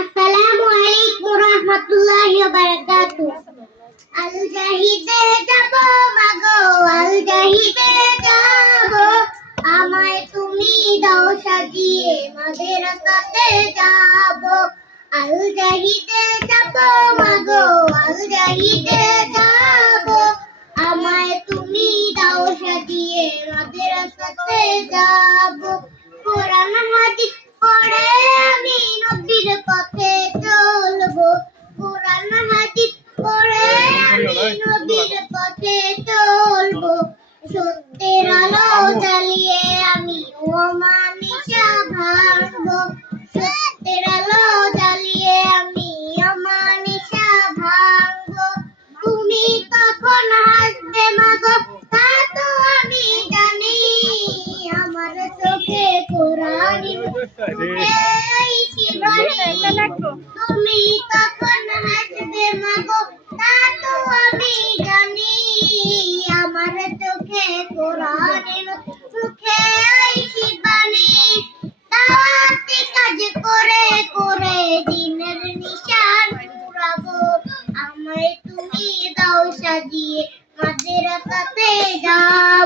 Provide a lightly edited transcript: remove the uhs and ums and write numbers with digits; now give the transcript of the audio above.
আসসালামু আলাইকুম রাহমাতুল্লাহি ওয়া বারাকাতুহু। আল জাহিদে যাব মাগো, আল জাহিদে যাব, আমায় তুমি দাও সাজিয়ে মাদ্রাসাতে যাব। আল জাহিদে যাব মাগো, আল জাহিদে যাব, আমায় তুমি দাও সাজিয়ে মাদ্রাসাতে যাব। কোরআন হাদিস পড়ে আমি নবীর পথে চলবো, কোরআন হাদিস পড়ে আমি নবীর পথে চলবো। সত্যের আলো জ্বালিয়ে আমি অমানিসা ভাঙবো, সত্যের আলো জ্বালিয়ে আমি অমানিসা ভাঙবো। তুমি তখন হাসবে মাগো, তা তো আমি জানি, আমার চোখে কোরআনের মুখে শিবানী। তুমি তখন হাসবে মাগো, তা তো আমি জানি, আমার চোখে কোরআনের মুখে শিবানী। দাওয়াতি কাজ করে করে দিনের নিশান কুড়াবো, আমায় তুমি দাও সাজিয়ে মাদ্রাসাতে যাব।